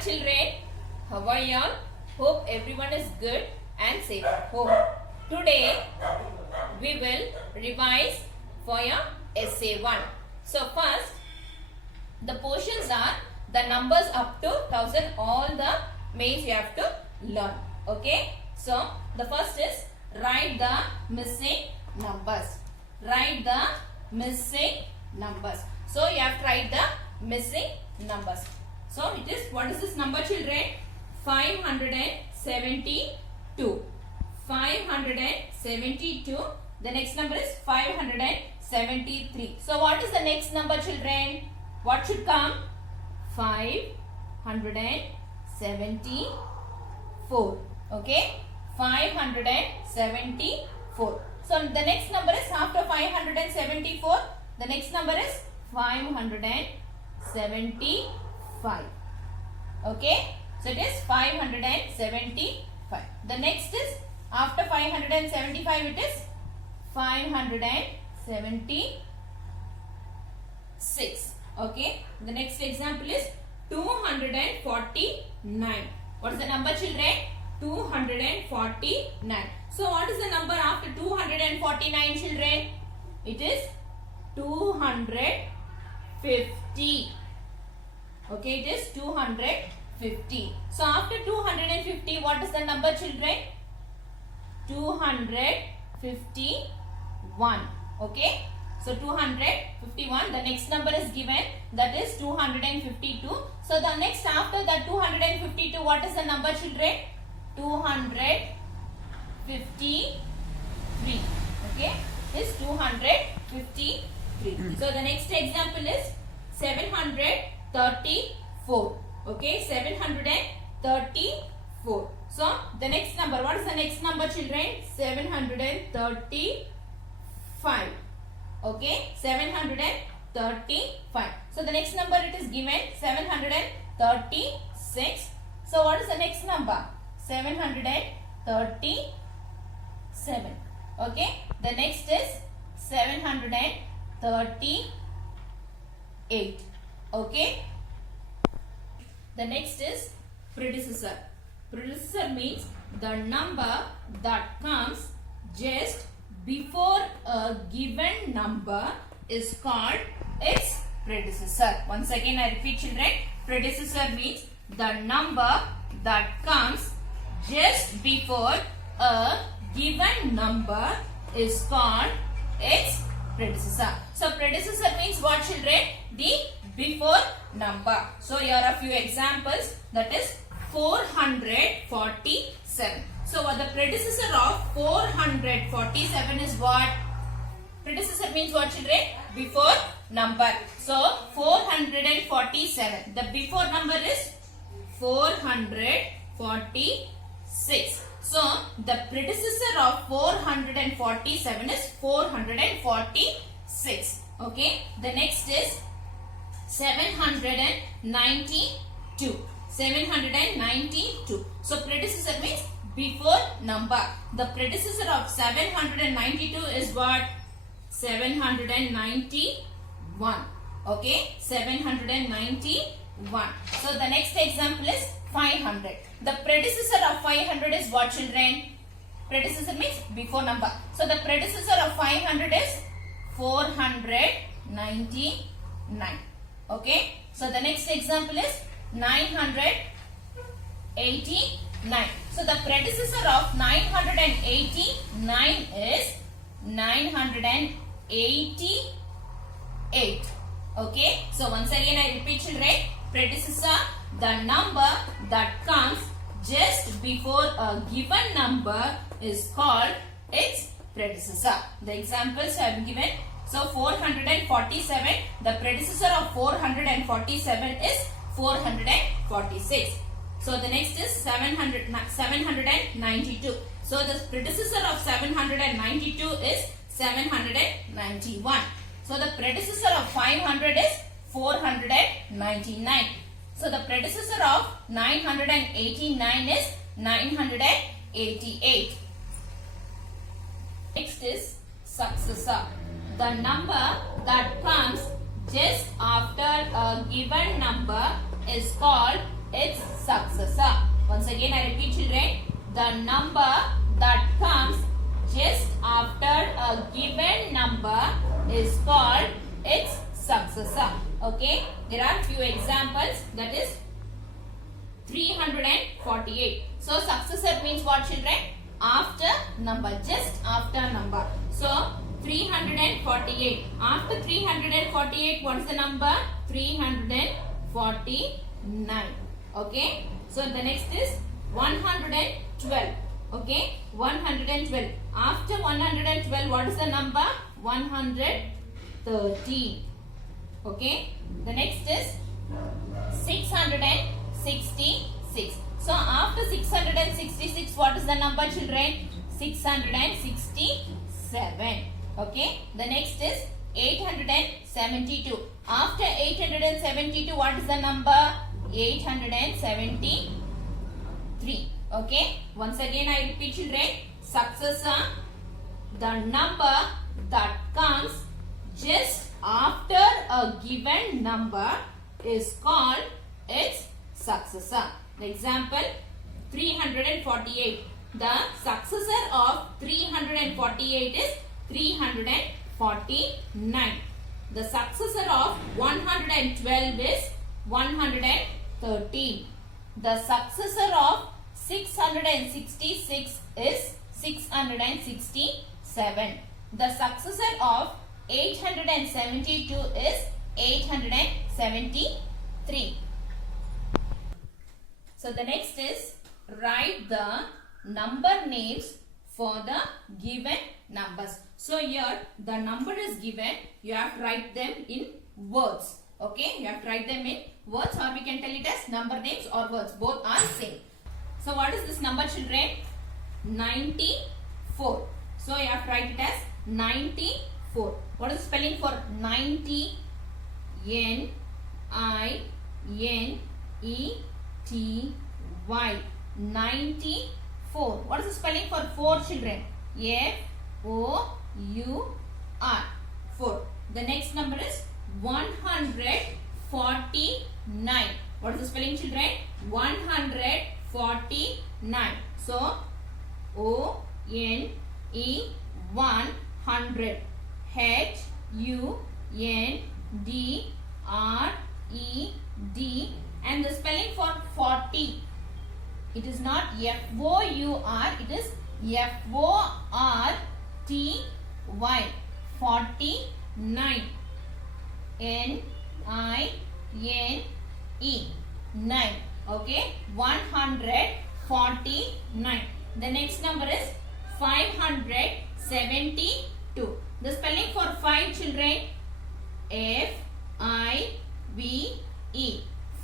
children, how are you all? Hope everyone is good and safe at home. Today we will revise for your essay 1. So first, the portions are the numbers up to 1000, all the mains you have to learn. Okay. So the first is write the missing numbers. Write the missing numbers. So you have to write the missing numbers. So it is, what is this number children? 572. 572. The next number is 573. So what is the next number children? What should come? 574. Okay. 574. So the next number is after 574. The next number is 575. Okay. So it is 575. The next is after 575 it is 576. Okay. The next example is 249. What is the number children? 249. So what is the number after 249 children? It is 250. Okay, it is 250. So after 250, what is the number children? 251. Okay. So 251. The next number is given, that is 252. So the next after that 252, what is the number children? 253. Okay. Is 253. So the next example is 734. Okay, 734. So the next number, what is the next number children? 735. Okay, 735. So the next number it is given 736. So what is the next number? 737. Okay, the next is 738. Okay. The next is predecessor. Predecessor means the number that comes just before a given number is called its predecessor. Once again I repeat children, predecessor means the number that comes just before a given number is called its predecessor. So predecessor means what children? The before number. So here are a few examples, that is 447. So what the predecessor of 447 is what? Predecessor means what children? Before number. So 447. The before number is 446. So the predecessor of 447 is 446. Okay. The next is 792. 792. So predecessor means before number. The predecessor of 792 is what? 791. Okay. 791. So the next example is 500. The predecessor of 500 is what children? Predecessor means before number. So the predecessor of 500 is 499. Okay. So the next example is 989. So the predecessor of 989 is 988. Okay. So once again I repeat children, predecessor, the number that comes just before a given number is called its predecessor. The examples I have given. So 447, the predecessor of 447 is 446. So the next is 792. So the predecessor of 792 is 791. So the predecessor of 500 is 499. So the predecessor of 989 is 988. Next is successor. The number that comes just after a given number is called its successor. Once again I repeat children, the number that comes just after a given number is called its successor. Okay, there are few examples, that is 348. So successor means what children? After number, just after number. So 348. After 348, what is the number? 349. Okay. So the next is 112. Okay. 112. After 112, what is the number? 113. Okay. The next is 666. So after 666, what is the number children? 667. Okay. The next is 872. After 872, what is the number? 873. Okay. Once again I repeat children, successor, the number that comes just after a given number is called its successor. The example 348. The successor of 348 is 349. The successor of 112 is 113. The successor of 666 is 667. The successor of 872 is 873. So the next is write the number names for the given numbers. So here the number is given, you have to write them in words. Okay, you have to write them in words, or we can tell it as number names or words. Both are same. So what is this number children? 94. So you have to write it as 94. What is the spelling for 90? N-I-N-E-T-Y. 94. What is the spelling for 4 children? F-O-U-R. 4. The next number is 149. What is the spelling children? 149. So O-N-E 100. H-U-N-D-R-E-D. And the spelling for 40. It is not F-O-U-R. It is F-O-R-T-Y. 49. N-I-N-E. 9. Okay. 149. The next number is 572. The spelling for 5 children? F-I-V-E.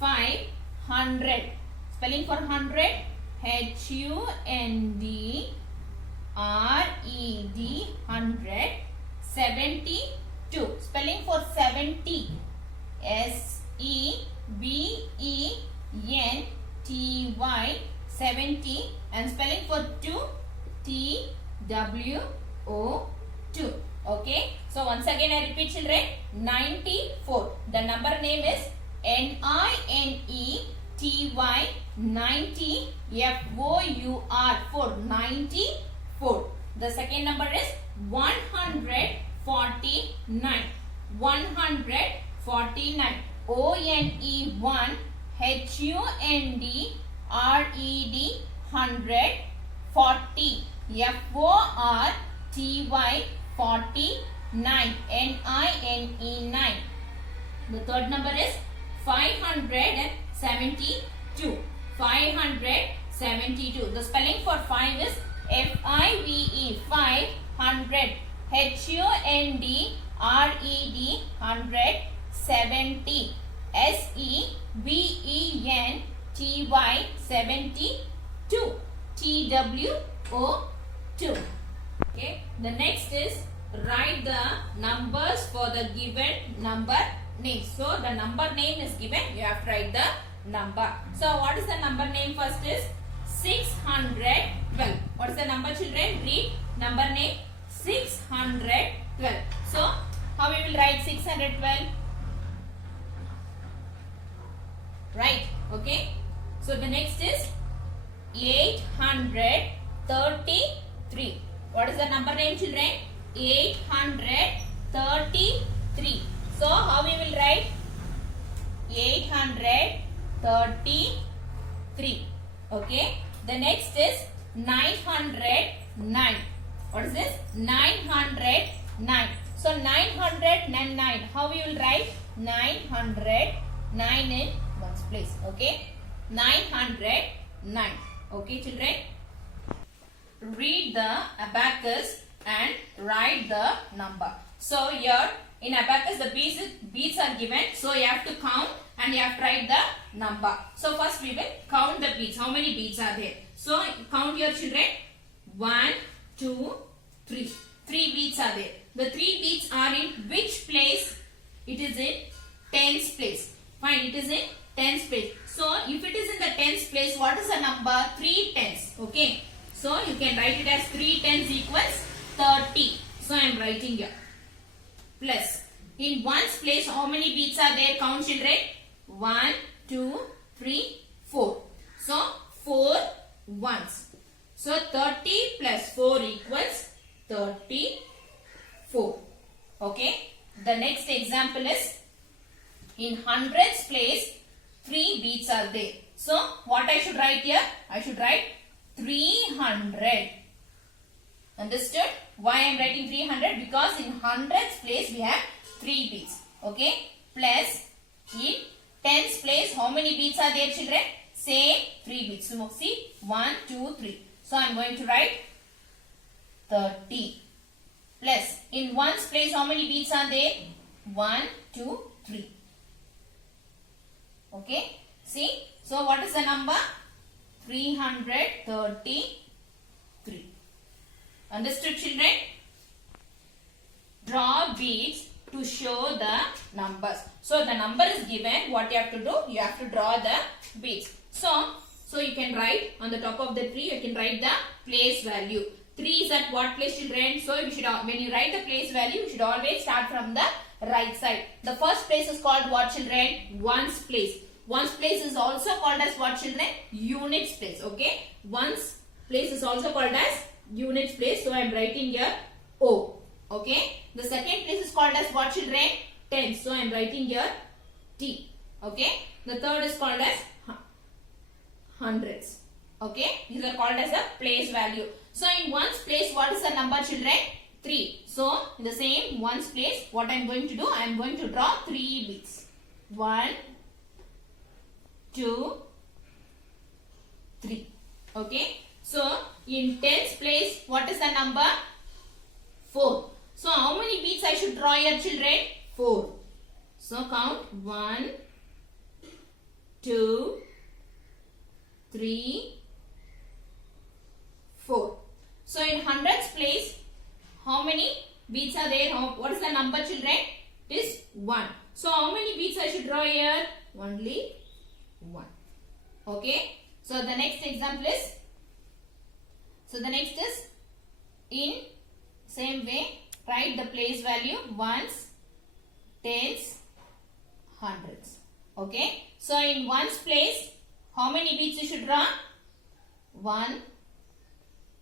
500. Spelling for 100? H-U-N-D-R-E-D. 100. 72. Spelling for 70? S-E-V-E-N-T-Y. 70. And spelling for 2? T-W-O-2. Okay. So once again I repeat children, 94. The number name is N-I-N-E-T-Y. 90. F-O-U-R. 4. 94. The second number is 149. 149. O-N-E-1. H-U-N-D-R-E-D. 100. 40. F-O-R-T-Y. 49. N-I-N-E 9. The third number is 572. 572. The spelling for 5 is F-I-V-E. 500. H-U-N-D-R-E-D. 100. 70. S-E-V-E-N-T-Y. 72. T-W-O-2. Okay. The next is write the numbers for the given number name. So the number name is given. You have to write the number. So what is the number name? First is 612. What is the number children? Read number name 612. So how we will write 612? Right. Okay. So the next is 833. What is the number name, children? 833. So how we will write? 833. Okay. The next is 909. What is this? 909. So 909. How we will write? 909 in one's place. Okay. 909. Okay, children. Read the abacus and write the number. So here in abacus the beads are given. So you have to count and you have to write the number. So first we will count the beads. How many beads are there? So count your children. 1, 2, 3. 3 beads are there. The 3 beads are in which place? It is in tens place. Fine, it is in tens place. So if it is in the tens place, what is the number? 3 tens. Okay. So you can write it as 3 tens equals 30. So I am writing here. Plus, in ones place, how many beads are there? Count, children. 1, 2, 3, 4. So 4 ones. So 30 plus 4 equals 34. Okay. The next example is in hundreds place 3 beads are there. So what I should write here? I should write 300. Understood? Why I am writing 300? Because in hundreds place we have 3 beads. Okay. Plus in tens place how many beads are there, children? Same 3 beads. So see 1, 2, 3. So I am going to write 30. Plus in ones place how many beads are there? 1, 2, 3. Okay. See. So what is the number? 333. Understood, children? Draw beads to show the numbers. So the number is given. What you have to do? You have to draw the beads. So you can write on the top of the tree. You can write the place value. 3 is at what place, children? So you should, when you write the place value, you should always start from the right side. The first place is called what, children? Ones place. Ones place is also called as what, children? Units place. Okay. Ones place is also called as units place. So I am writing here O. Okay. The second place is called as what, children? Tens. So I am writing here T. Okay. The third is called as hundreds. Okay. These are called as a place value. So in ones place, what is the number, children? 3. So in the same ones place, what I am going to do? I am going to draw 3 beads. 1, 2, 3. Okay. So in tens place, what is the number? 4. So how many beads I should draw here, children? 4. So count 1, 2, 3, 4. So in hundreds place, how many beads are there? What is the number, children? It is 1. So how many beads I should draw here? Only 1. Okay. So the next example is, in same way, write the place value ones, tens, hundreds. Okay. So in ones place, how many beads you should draw? 1,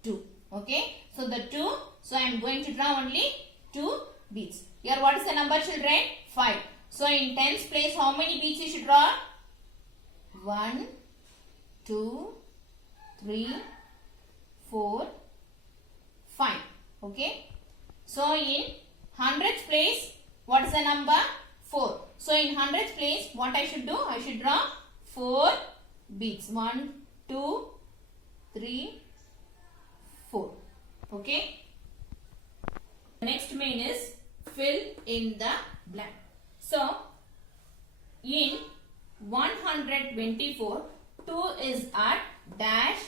2. Okay. So the 2. So I am going to draw only 2 beads. Here what is the number, children? 5. So in tens place, how many beads you should draw? 1, 2, 3, 4, 5. Okay. So in hundreds place, what is the number? 4. So in hundreds place, what I should do? I should draw 4 beads. 1, 2, 3, 4. Okay. The next main is fill in the blank. So in 124, 2 is at dash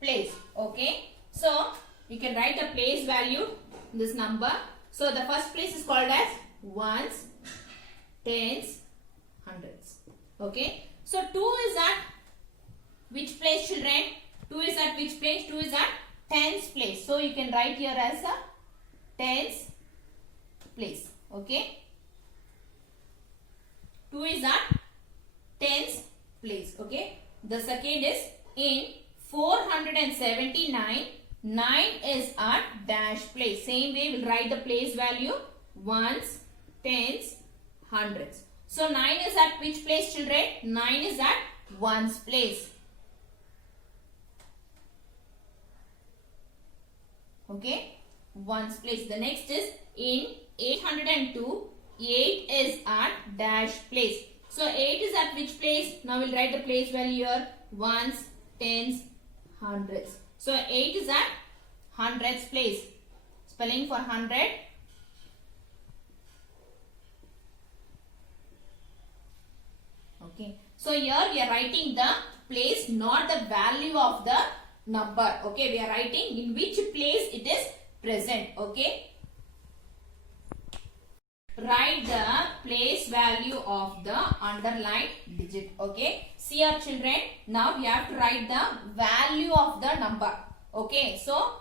place. Okay. So you can write the place value, this number. So the first place is called as ones, tens, hundreds. Okay. So 2 is at which place, children? 2 is at which place? 2 is at tens place. So you can write here as a tens place. Okay. 2 is at tens place. Okay. The second is in 479, 9 is at dash place. Same way we'll write the place value ones, tens, hundreds. So 9 is at which place, children? 9 is at ones place. Okay, ones place. The next is in 802, 8 is at dash place. So 8 is at which place? Now we'll write the place value here. Ones, tens, hundreds. So 8 is at hundreds place. Spelling for 100. Okay. So here we are writing the place, not the value of the number. Okay. We are writing in which place it is present. Okay. Write the place value of the underlined digit. Okay. See here children. Now we have to write the value of the number. Okay. So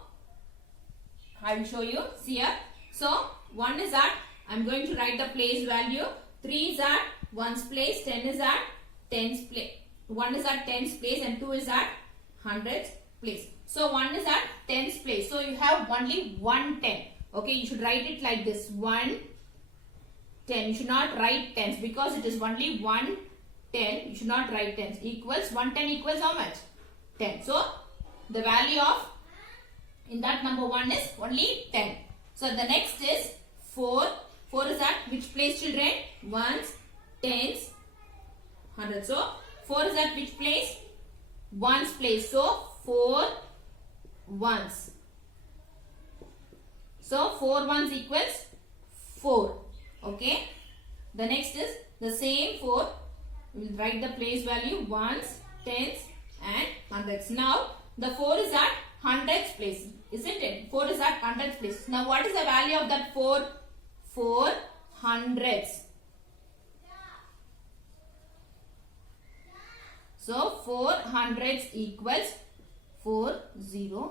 I will show you. See here. So 1 is at, I am going to write the place value. 3 is at ones place. 10 is at tens place. 1 is at tens place and 2 is at hundreds place. So 1 is at tens place. So you have only 1 10. Okay. You should write it like this. 1 10. You should not write tens because it is only 1 10. You should not write tens. Equals 1 10 equals how much? 10. So the value of in that number 1 is only 10. So the next is 4. 4 is at which place, children? Ones, tens, hundreds. So 4 is at which place? Ones place. So 4 ones. So 4 ones equals 4. Okay. The next is the same 4. We will write the place value ones, tens and hundreds. Now the 4 is at hundreds place. Isn't it? 4 is at hundreds place. Now what is the value of that 4? 4 hundreds. So 4 hundreds equals 400.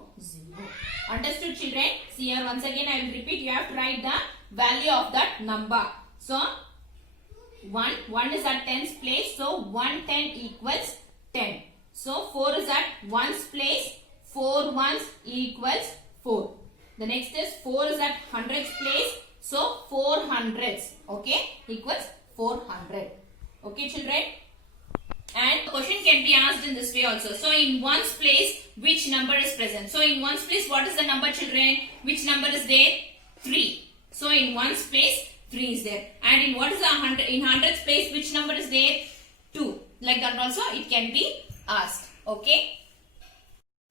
Understood children? See here once again I will repeat. You have to write the value of that number. So 1 is at tens place. So 110 equals 10. So 4 is at ones place. 4 ones equals 4. The next is 4 is at hundreds place. So 4 hundreds. Okay. Equals 400. Okay children. And the question can be asked in this way also. So in ones place, which number is present? So in ones place, what is the number children? Which number is there? 3. So in ones place, 3 is there. And in what is the in hundreds place, which number is there? 2. Like that also it can be asked. Okay.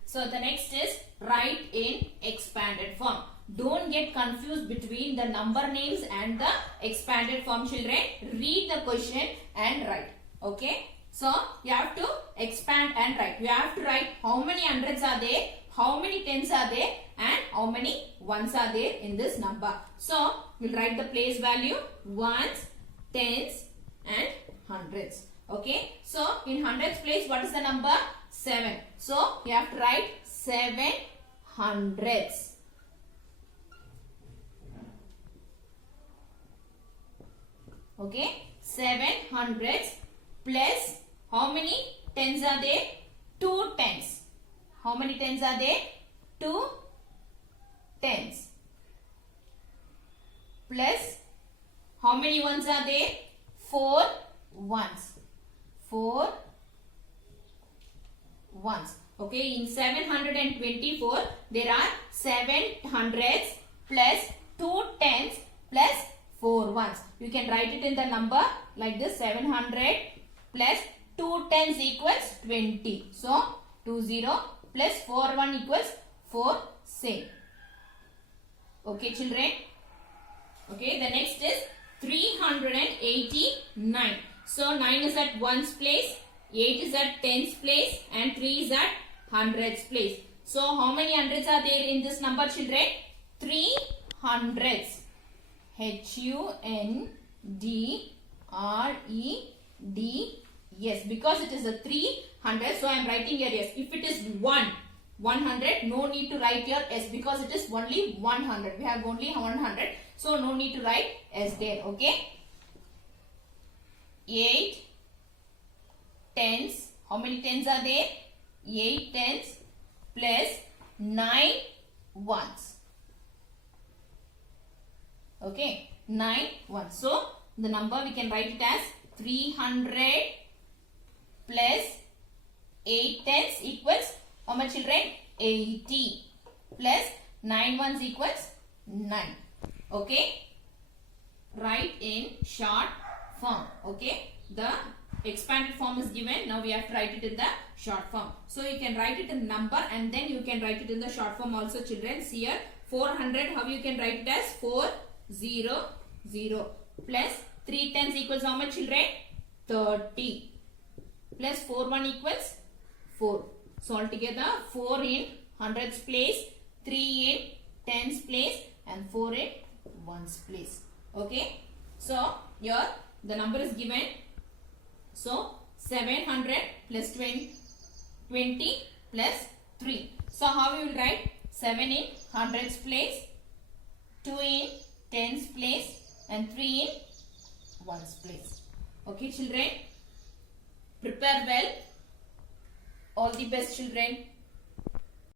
So the next is write in expanded form. Don't get confused between the number names and the expanded form children. Read the question and write. Okay. So you have to expand and write. You have to write how many hundreds are there, how many tens are there and how many ones are there in this number. So we'll write the place value ones, tens and hundreds. Okay. So in hundreds place what is the number? 7. So you have to write 7 hundreds. Okay. 7 hundreds plus how many tens are there? 2 tens. How many tens are there? 2 tens. Plus how many ones are there? 4 ones. 4 ones. Okay, in 724 there are 7 hundreds plus 2 tens plus 4 ones. You can write it in the number like this. 700 plus 2 tens equals 20. So 20 plus 4 1 equals 4 same. Okay children. Okay, the next is 389. So 9 is at ones place, 8 is at tens place and 3 is at hundreds place. So how many hundreds are there in this number children? 3 hundreds. H-U-N-D-R-E-D-S. Because it is a 300, so I am writing here S. If it is 100, no need to write here S because it is only 100. We have only 100, so no need to write S there. Okay. 8 tens, How many tens are there? 8 tens plus 9 ones. Okay, 9 ones. So, the number we can write it as 300 plus 8 tens equals how much, children? 80 plus 9 ones equals 9. Okay, write in short form. Okay, the expanded form is given. Now we have to write it in the short form. So you can write it in number and then you can write it in the short form also, children. See here, 400, how you can write it as 400 plus 3 tens equals how much, children? 30 plus 4 1 equals 4. So altogether 4 in hundreds place, 3 in tens place and 4 in ones place. Okay, so here the number is given. So 700 plus 20 plus 3. So how you will write? 7 in hundreds place, 2 in tens place and 3 in ones place. Okay, children, prepare well. All the best, children.